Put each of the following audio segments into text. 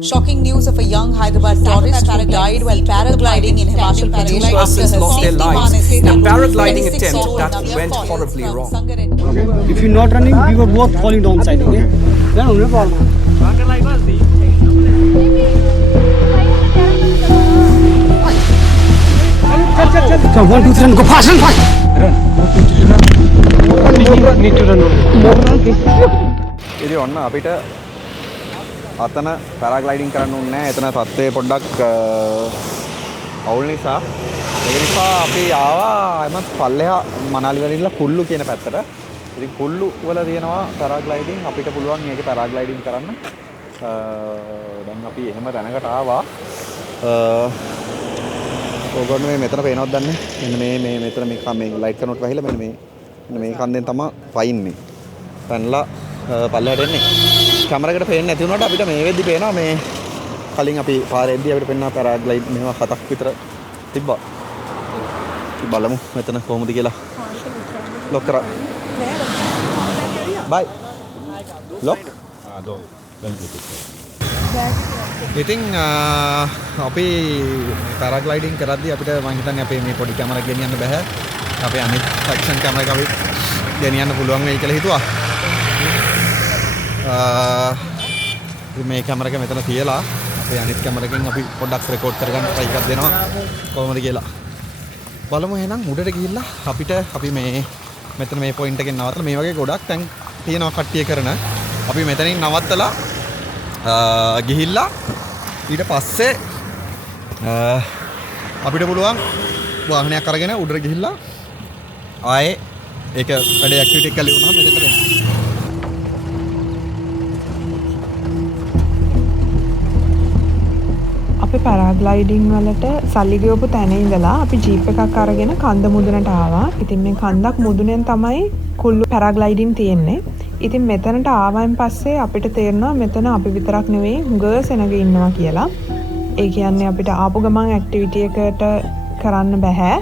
Shocking news of a young Hyderabad tourist who died while paragliding in Himachal Pradesh Two after persons her lost their safety lives harness in a snapped. paragliding 26 attempt old that Navya went Collins horribly from wrong. Sangareddy. If you're not running, we were both falling down side. Okay? Then no problem. So 1, 2, 3, go fast and fast. Need to run. ඉතින් ඔන්න අපිට අතන පැරාග්ලයිඩින් කරන්න ඕනේ නැහැ. එතන තත්ත්වය පොඩ්ඩක් අවුල් නිසා. ඒක නිසා අපි ආවා එමත් පල්ලෙහා මනාලි වලින්ලා කුල්ලු කියන පැත්තට. ඉතින් කුල්ලු වල තියෙනවා පැරාග්ලයිඩින් අපිට පුළුවන් මේකේ පැරාග්ලයිඩින් කරන්න. දැන් අපි එහෙම තැනකට ආවා. ඔයගොල්ලෝ මෙතන පේනවද දන්නේ? මෙන්න මෙතන මේ ලයිට් කනොට් වහිලා මෙන්න මේ කන්දෙන් තමයි වයින්නේ. පැනලා පල්ලෙහාට එන්නේ. කැමරාවකට පේන්නේ නැති වුණාට අපිට මේ වෙද්දි පේනවා මේ කලින් අපි පාරේ එද්දි අපිට පේනවා පැරාග්ලයිඩ් මෙහෙම 7ක් විතර තිබ්බා. අපි බලමු මෙතන කොහොමද කියලා. ලොක් කරා. බයි. ලොක්. ඉතින් අපි පැරාග්ලයිඩින් කරද්දී අපිට මම හිතන්නේ අපේ මේ පොඩි කැමරා ගෙනියන්න බෑ. අපේ අනිත් ඇක්ෂන් කැමරා එක අපි ගෙනියන්න පුළුවන් වෙයි කියලා හිතුවා. මේ කැමරා එක මෙතන තියලා අපේ අනිත් කැමරා එකෙන් අපි පොඩ්ඩක් රෙකෝඩ් කරගන්න try එකක් දෙනවා කොහොමද කියලා. බලමු එහෙනම් උඩට ගිහිල්ලා අපි මෙතන මේ පොයින්ට් එකෙන් නවත්තලා මේ වගේ ගොඩක් තැන් තියෙනවා කට්ටිය කරන. අපි මෙතනින් නවත්තලා ගිහිල්ලා ඊට පස්සේ අපිට පුළුවන් වාහනයක් අරගෙන උඩට ගිහිල්ලා ආයේ ඒක වැඩේ ඇක්ටිවිටි එක කළේ වුණා මෙතනට එන්න. අපි පැරාග්ලයිඩින් වලට සල්ලි ගෙවපු තැන ඉඳලා අපි ජීප් එකක් අරගෙන කන්ද මුදුනට ආවා. ඉතින් මේ කන්දක් මුදුනෙන් තමයි කුල්ලු පැරාග්ලයිඩින් තියෙන්නේ. ඉතින් මෙතනට ආවයින් පස්සේ අපිට තේරෙනවා මෙතන අපි විතරක් නෙවෙයි හුඟ සෙනග ඉන්නවා කියලා. ඒ කියන්නේ අපිට ආපු ගමන් ඇක්ටිවිටි එකකට කරන්න බෑ.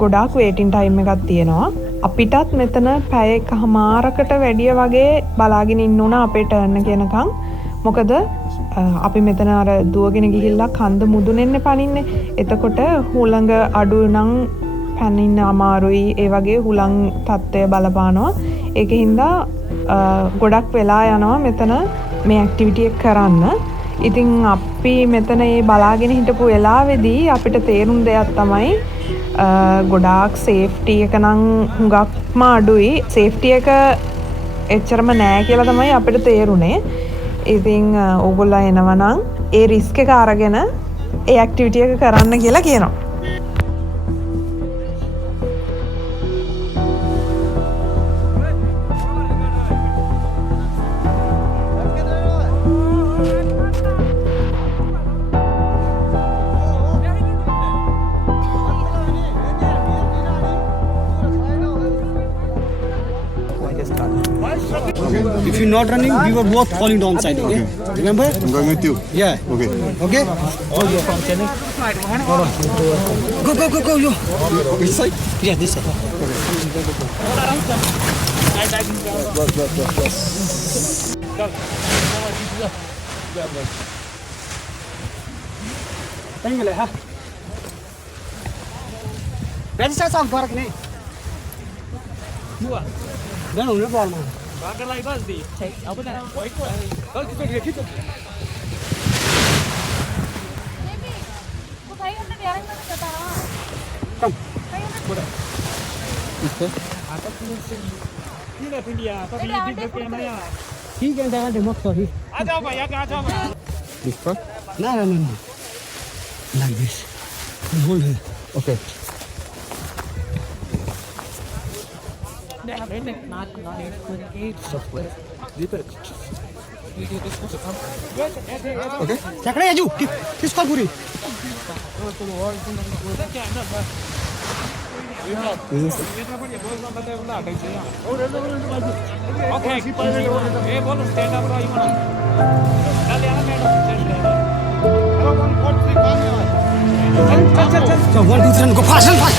ගොඩාක් වේටින් ටයිම් එකක් තියෙනවා. අපිටත් මෙතන පැය එකමාරකට වැඩිය වගේ බලාගෙන ඉන්න උනා අපේ ටර්න් එක එනකන්. මොකද අපි මෙතන අර දුවගෙන ගිහිල්ලා කන්ද මුදුනෙන්නේ පනින්නේ. එතකොට හුළඟ අඩු නම් පැනින්න අමාරුයි. ඒ වගේ හුළං තත්ත්වය බලපානවා. ඒකින්ද ගොඩක් වෙලා යනවා මෙතන මේ ඇක්ටිවිටි එක කරන්න. ඉතින් අපි මෙතන මේ බලාගෙන හිටපු වෙලාවේදී අපිට තේරුම් දෙයක් තමයි ගොඩාක් සේෆ්ටි එක නම් හුඟක්ම අඩුයි. සේෆ්ටි එක එච්චරම නෑ කියලා තමයි අපිට තේරුනේ. ඉතින් ඕගොල්ලෝ එනවනම් ඒ රිස්ක් එක අරගෙන ඒ ඇක්ටිවිටි එක කරන්න කියලා කියනවා. If you're not running, we were both falling down side. Okay? Remember? I'm going with you. Yeah. Okay. Okay? Go. Yo. Which side? Yeah, this side. Thank you, ha. Where's the sound park? No problem. Come. He can down the mock for him. This one? No. Like this. Hold here. Okay. Okay. Chakra Aju. Kiss call Puri. Okay. Stand up. So 1, 2, 3, go fast and fast.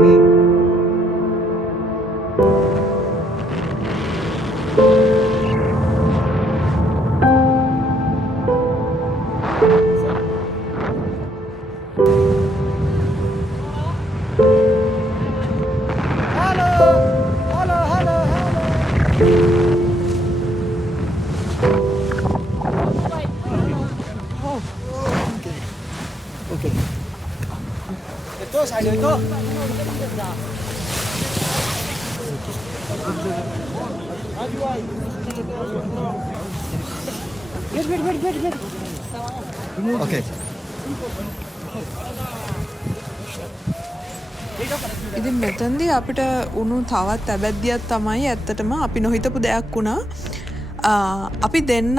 Itu side itu. Wait. Okay. ඉතින් මෙතනදී අපිට උණු තවත් ඇබැද්දියක් තමයි ඇත්තටම අපි නොහිතපු දෙයක් වුණා. අපි දෙන්න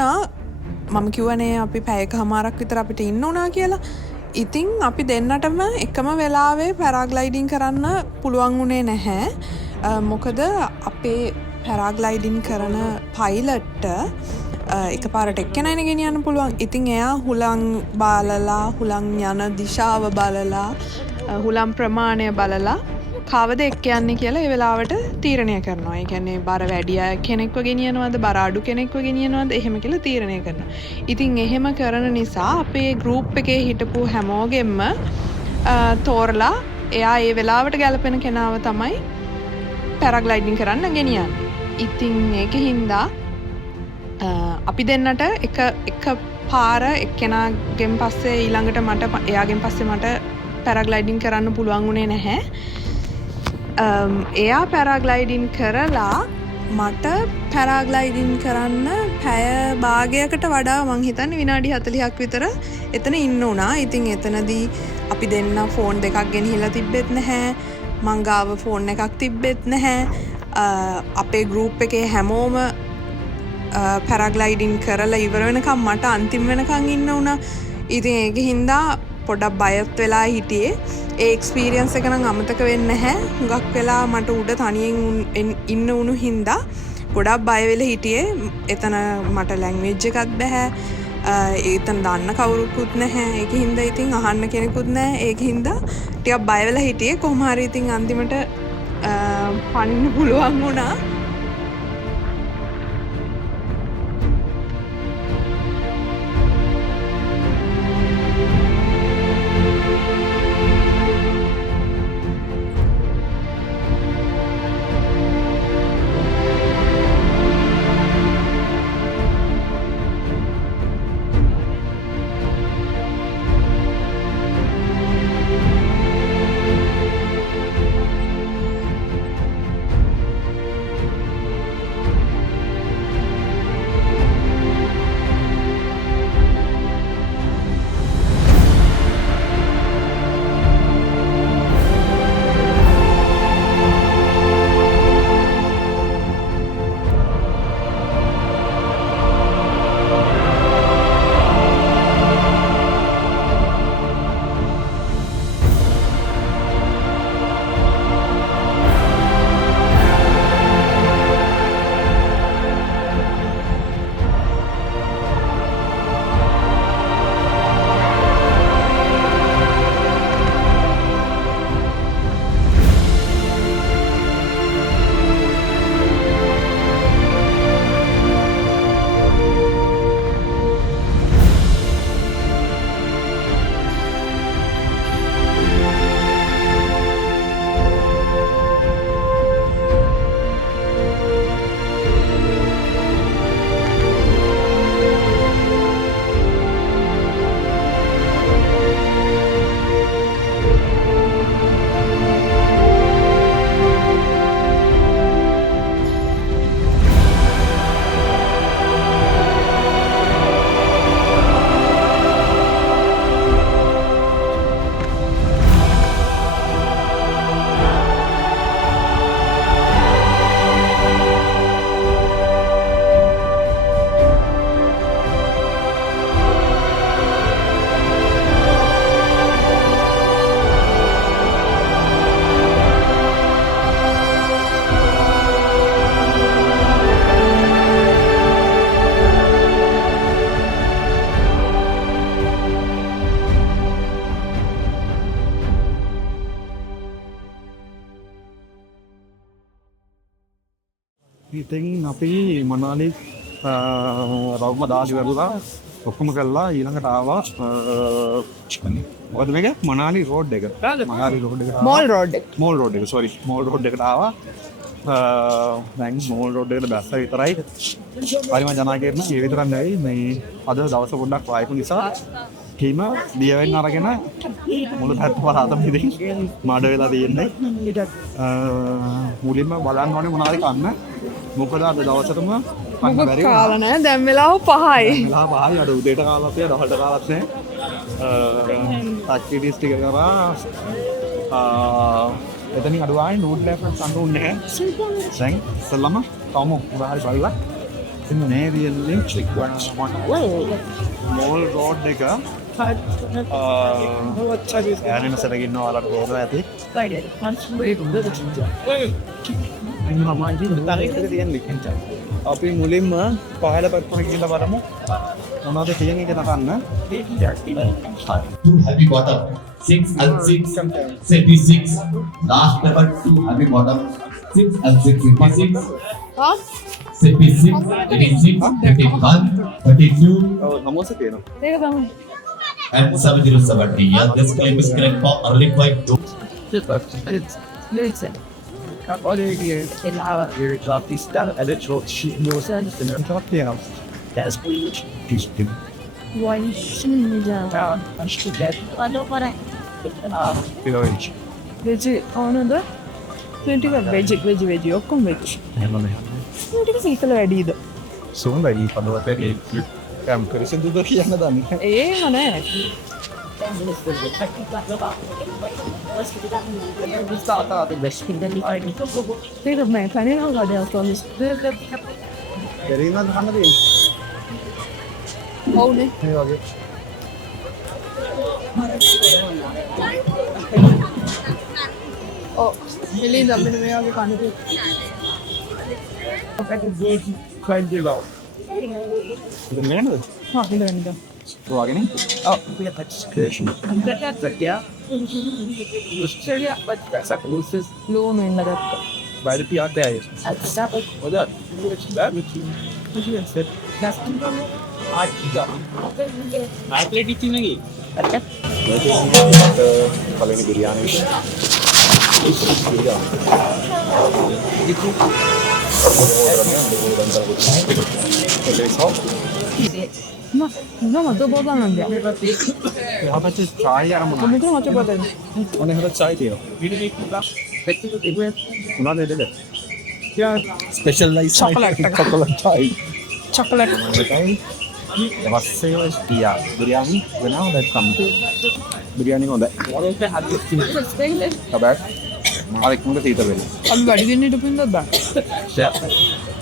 මම කිව්වනේ අපි පැයකමාරක් විතර අපිට ඉන්න උනා කියලා. ඉතින් අපි දෙන්නටම එකම වෙලාවේ පැරාග්ලයිඩින් කරන්න පුළුවන් වුණේ නැහැ. මොකද අපේ පැරාග්ලයිඩින් කරන පයිලට්ට එකපාරට එක්කෙනයිනේ ගෙනියන්න පුළුවන්. ඉතින් එයා හුලං බලලා, හුලං යන දිශාව බලලා, හුලම් ප්‍රමාණය බලලා කවද එක්ක යන්නේ කියලා ඒ වෙලාවට තීරණය කරනවා. ඒ කියන්නේ බර වැඩි කෙනෙක්ව ගෙනියනවද, බර අඩු කෙනෙක්ව ගෙනියනවද එහෙම කියලා තීරණය කරනවා. ඉතින් එහෙම කරන නිසා අපේ ගෲප් එකේ හිටපු හැමෝගෙම තෝරලා එයා ඒ වෙලාවට ගැලපෙන කෙනාව තමයි පැරාග්ලයිඩින් කරන්න ගෙනියන්නේ. ඉතින් ඒකින්ද අපි දෙන්නට එක පාර එක්කෙනාගෙන් පස්සේ ඊළඟට මට එයාගෙන් පස්සේ මට පැරාග්ලයිඩින් කරන්න පුළුවන් වුණේ නැහැ. එයා පැරාග්ලයිඩින් කරලා මට පැරාග්ලයිඩින් කරන්න පැය භාගයකට වඩා මං හිතන්නේ විනාඩි 40ක් විතර එතන ඉන්න උනා. ඉතින් එතනදී අපි දෙන්න ෆෝන් දෙකක් ගෙනහිලා තිබ්බෙත් නැහැ. මං ගාව ෆෝන් එකක් තිබ්බෙත් නැහැ. අපේ ගෲප් එකේ හැමෝම පැරාග්ලයිඩින් කරලා ඉවර වෙනකම් මට අන්තිම වෙනකම් ඉන්න උනා. ඉතින් ඒකින්ද පොඩක් බයත් වෙලා හිටියේ. ඒ එක්ස්පීරියන්ස් එක නම් අමතක වෙන්නේ නැහැ. හුඟක් වෙලා මට උඩ තනියෙන් ඉන්න උණු හින්දා ගොඩක් බය වෙලා හිටියේ. එතන මට ලැන්ග්වේජ් එකත් බෑ. එතන දන්න කවුරුකුත් නැහැ. ඒකින්ද ඉතින් අහන්න කෙනෙකුත් නැහැ. ඒකින්ද ටිකක් බය වෙලා හිටියේ. කොහොම හරි ඉතින් අන්තිමට පනින්න පුළුවන් වුණා. ඉතින් අපි මනාලි රවුම දාසි වැරුලා ඔක්කොම කළා ඊළඟට ආවා මොකද මේක මනාලි රෝඩ් එක මනාලි රෝඩ් එක මෝල් රෝඩ් එක සෝරි මෝල් රෝඩ් එකට ආවා දැන් මෝල් රෝඩ් එකට බැස්ස විතරයි පරිම ජනාකීර්ණ ඒ විතරක් නෙවෙයි මේ අද දවස පොඩ්ඩක් වායපු නිසා කීම දියවෙන් අරගෙන මුළු පැත්ත පහතම ඉතින් මාඩ වෙලා තියෙන්නේ මුලින්ම බලන්න ඕනේ මොනවද කන්න මොකද අද දවසටම කන්න බැරි කාලා නෑ දැන් වෙලාව 5යි. වෙලා 5යි අද උදේට කාලත් නෑ දහල්ට කාලත් නෑ ඇක්ටිවිටීස් ටික කරා එතනින් අඩුවායි නූඩ් ලැප්ටොප් සම්පූර්ණ නැහැ දැන් ඉස්සෙල්ලාම තවම උදාහරි බලලා ඉන්න නේ රියලි මෝල් රෝඩ් එක යානෙම සරගින්න ඔයාලට හොරව ඇති අපි මුලින්ම පහළ පැත්තට ගිහිල්ලා බලමු මොනවද කියන්නේ කියලා ගන්න 2 heavy bottom 6 and 6 76 last number 2 heavy bottom 6 and 6 56 76 86 51 32 නමෝස තියෙනවා and 707 yeah this claim is correct for early quiet veg ඕනද? ටික වෙජ් ඔක්කොම වෙජ්. ටික සීතල වැඩිද? සෝන්දයි පදවත් ඇරි කම් කරසින් දුද කියන්න දන්නේ ඒම නෑ. ඒක මම කන්නේ නෝගඩේ ඔතොලිස්. දෙරින්නම් කන්න දෙන්නේ ඔව්නේ. මේ වගේ ඔව්. එළින් දැම්මේ මේ වගේ කන්නේ. ඉතින් නේද හා ඉඳන්. ඔයාගෙන ඔව් ලෝන ඉන්නකට. by the PR there what that that with you plate ඉතින් නගේ පළවෙනි biryani No, do boba não deu. यहाँ पे चाय यार मना Como que não te bota? उन्हें हर चाय दियो उन्हें दे दे क्या स्पेशल लाइस चॉकलेट चाय Chocolate. बस से वो दिया बिरयानी बनाओ दैट कम बिरयानी को दे अब मालिक मुझे तीतर बेले अब गाड़ी देने तो पिंड दा.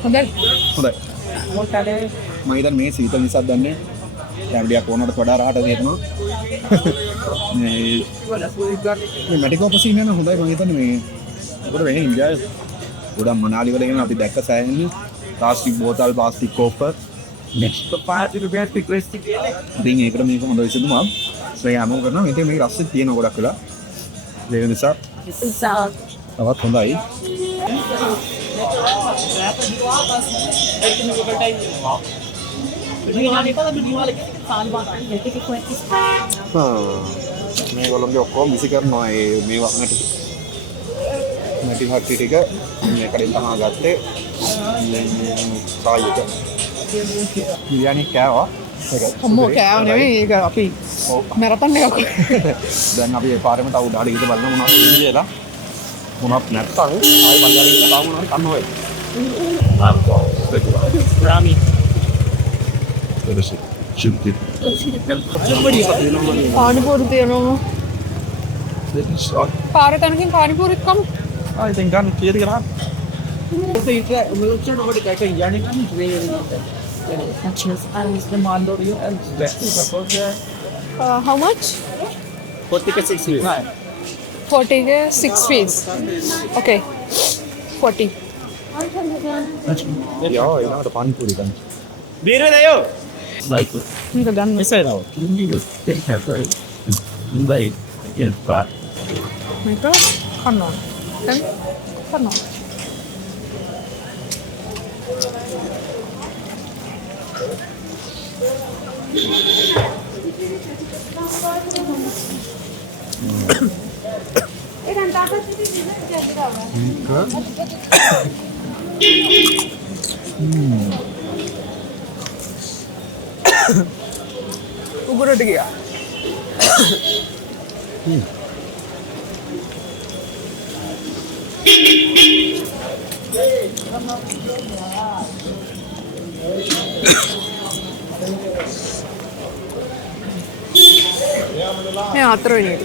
अंदर. හොඳයි මම හිතන්නේ මේ සීතල නිසා දන්නේ කැමඩියක් ඕනකට වඩා රහට දෙනවා මේ මැටිකෝපසින් යන හොඳයි මම හිතන්නේ මේ මොකද වෙන්නේ ඉන්දියාවේ ගොඩක් මනාලි වල ගෙන අපි දැක්ක සෑහෙන ප්ලාස්ටික් බෝතල් ප්ලාස්ටික් කෝප next part රුපියල් රික්වෙස්ට් ඉතින් ඒකට මේක හොඳ විසඳුමක් ඒ හැමෝම කරනවා ඉතින් මේක රස්සේ තියෙන ගොඩක් වෙලා ඒ නිසා තවත් හොඳයි මේ ගොල්ලන්ගේ ඔක්කොම විසි කරනවා මේ වක්නට නැටි හට්ටි ටික මේ කඩෙන් තමා ගත්තේ සායක බිරියානි කෑවා අම්මෝ කෑව නෙවෙයි ඒක අපි මැරතන් එකක්. දැන් අපි ඒ පාරෙම තව උඩට ගිහින් බලන්න මොනවද තියෙන්නේ කියලා මොනවත් නැත්නම් ආයි බන්දාරින් තව මොනවද කන්න ඕනේ Rami. පානිපූරි තියෙනවා. පාර තනකින් පානිපූරිත් කමු. I think done clear කරා How much? 40 के 6 fees. Okay. 40. යා ඒකට පානිපූරි ගන්න මේක ගන්න. මේක කනවා. දැන් කනවා. උගුරට ගියා. මේ 4 වෙනි එක.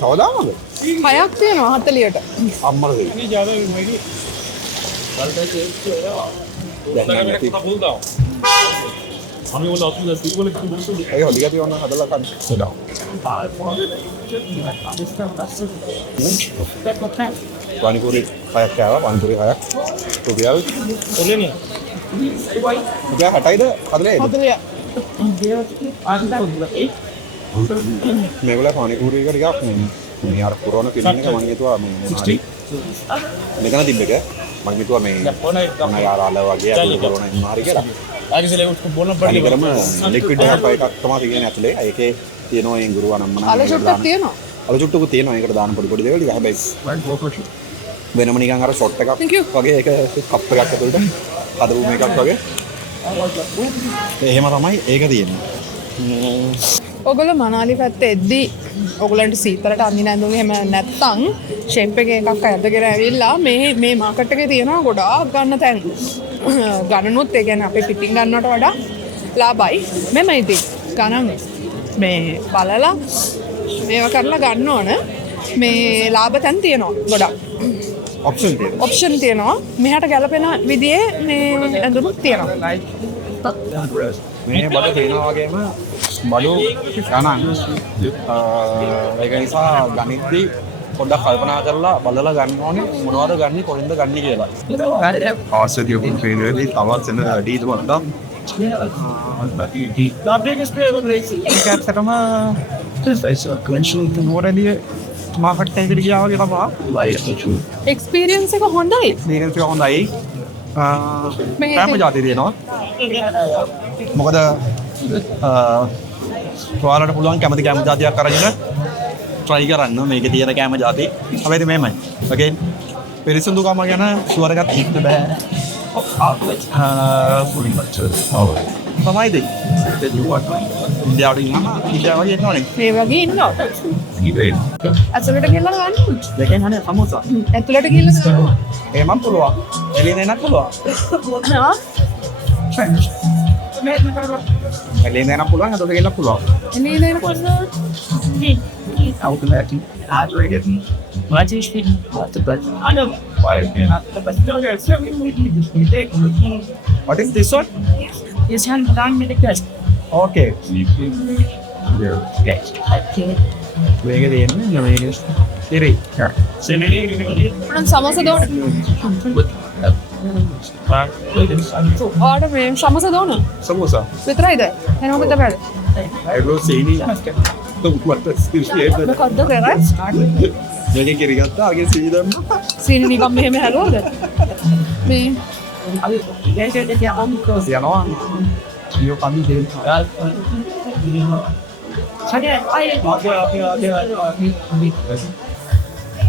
තවදාමද? 6ක් තියෙනවා 40ට. අම්මලා දෙයි. नहीं ज़्यादा मेरी දැන් නැති. pull down. हमें वो लास्ट में सील वाले की बुक ඒක හොලිය තියවන්න හදලා කන්න. සදා. පානිපුරි 6ක් ආවා. පානිපුරි 6ක්. රුපියල් बोले नहीं රුපියල් 60යිද? 40යිද? 40. මේගොල්ලෝ පානිපුරි එක ටිකක් මේ අර පුරවන පිළිම එක මම හිතුවා මේ 60 මෙතන තිබ්බ එක මම හිතුවා මේ තමයි අර අල වගේ අර පුරවන ඉන්නවා හරි කියලා. आगे से लेकर उसको बोलना पड़ेगा අනිකරම ලික්විඩ් එකක් තමයි තියෙන්නේ ඇතුලේ. ඒකේ තියෙනවා ඒ ගුරු අනම්මන. අල චුට්ටක් තියෙනවා. අල චුට්ටුක තියෙනවා. ඒකට දාන පොඩි පොඩි දේවල් ටික හැබැයි වෙනම නිකන් අර ෂොට් එකක් Thank you. වගේ ඒක කප් එකක් ඇතුළට හදපු මේකක් වගේ. එහෙම තමයි ඒක තියෙන්නේ. ඔගොල්ලෝ මනාලි පැත්තේ එද්දී ඔයගලන්ට සීතලට අඳින ඇඳුම් එහෙම නැත්තම් ෂෙප් එකේ එකක් අරගෙන ඇවිල්ලා මේ මාකට් එකේ තියෙනවා ගොඩාක් ගන්න තැන්. ගණනුත් ඒ කියන්නේ අපේ පිටින් ගන්නවට වඩා ලාභයි. මෙම ඉතින් ගණන් මේ බලලා මේවා කරලා ගන්න ඕන. මේ ලාභ තැන් තියෙනවා ගොඩක්. ඔප්ෂන් තියෙනවා. ඔප්ෂන් තියෙනවා. මෙහාට ගැලපෙන විදිහේ මේ ඇඳුම්ත් තියෙනවා. මේ බඩ තියෙනවා වගේම බලු ගණන් ඒක නිසා ගණිතදී පොඩ්ඩක් කල්පනා කරලා බලලා ගන්න ඕනේ මොනවද ගන්න කොහෙන්ද ගන්න කියලා. ආසතිය ෆේනරලි තවත් එන ඩීල් වලට The biggest problem is ඒකටම කන්ෂන් නෝරලිය මාකට් එකකට ගියා වගේ තමයි. එක්ස්පීරියන්ස් එක හොඳයි. මේක හොඳයි. මේක- කැම ජාති තියෙනවා. මොකද ඔයාලට පුළුවන් කැමති කැම ජාතියක් අරගෙන try කරන්න මේකේ තියෙන කැම ජාති. හැබැයි මේමයි. ඕකේ. පිරිසිදුකම ගැන ෂුවර් එකක් ඉන්න බෑ. තමයිද? ඉන්දියාවට ඉන්නවා. ඉන්දියාවට යනවනේ. මේ වගේ ඉන්නවා. ඇතුළට ගිහලා ගන්න. දෙකෙන් හනේ සමෝසා. ඇතුළට ගිහලා ඒ මම පුළුවන්. එළියෙන් එන්නත් පුළුවන්. ආ එළියෙන් එන්නත් පුළුවන්. අතට ගෙන්නත් පුළුවන්. එන්නේ නේද පොන්න. automatic. what is it? I know. What is this one? It's hand done with the test. Okay. මේක තියෙන්නේ මේක ඉරි. So maybe මම සමස දෝන. ආඩ මේ සමස දෝන. සමෝසා. විතරයිද? එනවා මෙතන බැල. I will say ni. What is this? මොකද්ද කරන්නේ? මේක කිරි ගත්තා. අගේ සීදම්. සීනි නිකම් මෙහෙම හැලුවද? මේ යනවා. ඊයෝ කන්දි දෙන්න.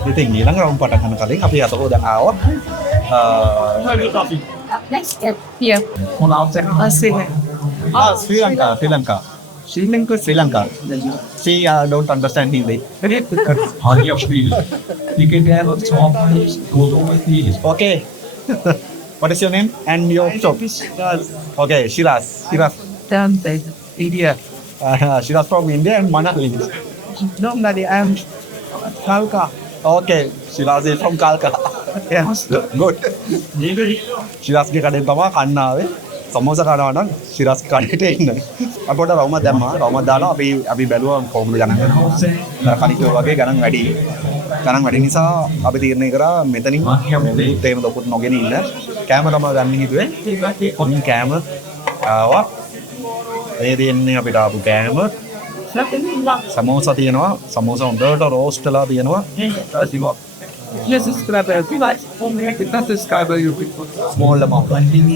ඉතින් ඊළඟ රවුම් පටන් ගන්න කලින් අපි අතකෝ දැන් ආවා. here. Sri Lanka. Sri Lanka. She don't understand Hindi. hardly of speed. You can have a top goes over these. Okay. What is your name and your shop? Okay, Shiraz. India. Shiraz from India and Mana English. No, Nadi, I am Kalka. Okay, Shiraz is from Kalka. Yes, good. Shiraz के कड़े तमा खाना आवे. समोसा खाना वाला Shiraz कड़े टे इन्हें. अब बोला रामा दम्मा दाना अभी बैलुआ कोमल जाना है. खाने के वाके ganang wedding nisa අපි තීරණය කරා මෙතනින් තේම දොකුත් නොගෙන ඉන්න කැම තමයි ගන්න හිතුවේ ඔන්න කැම ආවා ඒ දෙන්නේ අපිට ආපු කැම සමෝසා තියෙනවා සමෝසා හොඳට රෝස්ට්ලා තියෙනවා Yes, it's clever. It's not the sky where you put Small amount.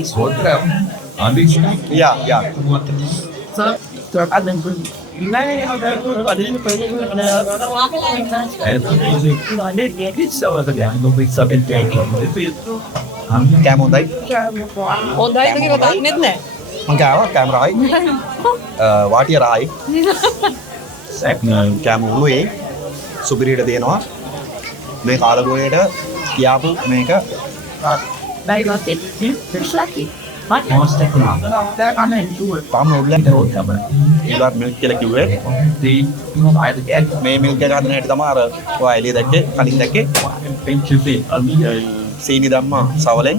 small crab. And it's Yeah. so I then put it's so the gang will be something big. කෑම හොඳයි. හොඳයි කියලා දන්නෙත් නැහැ. මං කෑවා කෑම රහයි. වාටිය රහයි. Second, කෑම උළුවේ සුපිරියට දෙනවා. මේ කාලගුණයට කියාපු මේක most economic. I'm into it. තාම උල්ලෙන් ඉලත් මිල්ක් කියලා කිව්වේ. The I get මේ මිල්ක් එක හදන හැටි තමයි අර ඔයා එළිය දැක්කේ කලින් දැක්කේ. think to be a leader. සීනි දැම්මා සවලෙන්.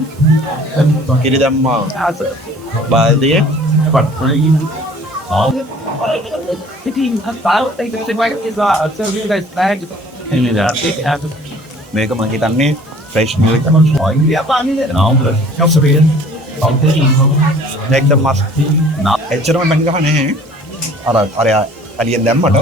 කිරි දැම්මා As a බාල්දියේ. but for you, all the team has filed things like is so you guys bag and it has මේක මම හිතන්නේ ෆ්‍රෙෂ් මිල්ක් එකදම මස් එච්චරම මැන් ගහ නැහැ. අර අලියෙන් දැම්මට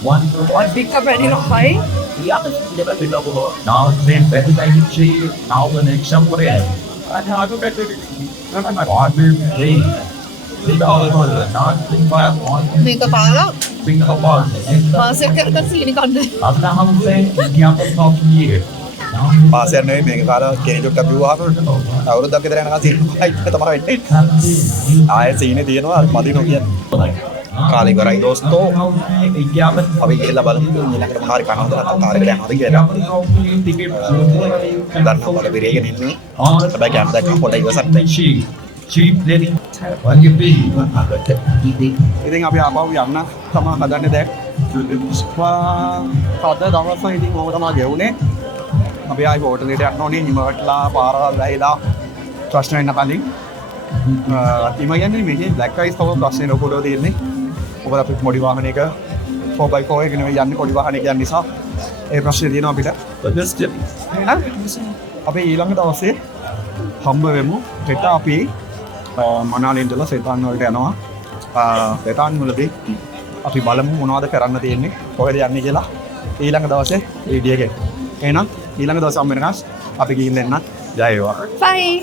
One big cup ready to high. Yeah, now then better than you see. Now the next somebody else. I have a better. I'm a partner. Hey, think all about it. Not think by one. මේක පාලා Think about it. මාසයක් කරලා සීනි කන්න. After how saying, yeah, for half a year. Now, පාසයක් නෙවෙයි මේක කාලා කෙනෙක් චුට්ටක් බිව්වහම අවුරුද්දක් විතර යනකම් සීනි තමයි වෙන්නේ. ආයෙ සීනි තියෙනවා මදි නොකියන්නේ. කාලේ කරයි දෝස්තෝ අපි ගිහලා බලමු ඊළඟට මොනාරි කනවද නැත්නම් කාර්යයක් යනවද කියලා. දන්නවා වල බිරේගෙන ඉන්නේ. හැබැයි කැම් දැක්කම පොඩ්ඩක් ඉවසන්න. cheap letting. What you be? ඉතින් අපි ආපහු යන්න තමයි හදන්නේ දැන්. පද දවස් ඉතින් ඕක තමයි ගෙවුනේ. අපි ආයි හෝටල් එකට යන්න ඕනේ නිමවටලා පාරවල් වැහිලා ප්‍රශ්න වෙන්න කලින්. ඉතින් කියන්නේ මේකේ බ්ලැක් අයිස් තමයි ප්‍රශ්නේ ලොකුට තියෙන්නේ. මොකද අපි පොඩි වාහනයක 4x4 එක නෙවෙයි යන්නේ පොඩි වාහනයක යන නිසා ඒ ප්‍රශ්නේ තියෙනවා අපිට. But this tip. අපි ඊළඟ දවසේ හම්බ වෙමු. හෙට අපි මනාලි ඉඳලා සෙතාන් වලට යනවා. සෙතාන් වලදී අපි බලමු මොනවද කරන්න තියෙන්නේ කොහෙද යන්නේ කියලා ඊළඟ දවසේ වීඩියෝ එකේ. එහෙනම් ඊළඟ දවසේ හම්බ වෙනකන් අපි ගිහින් එන්න. ජය වේවා. Bye.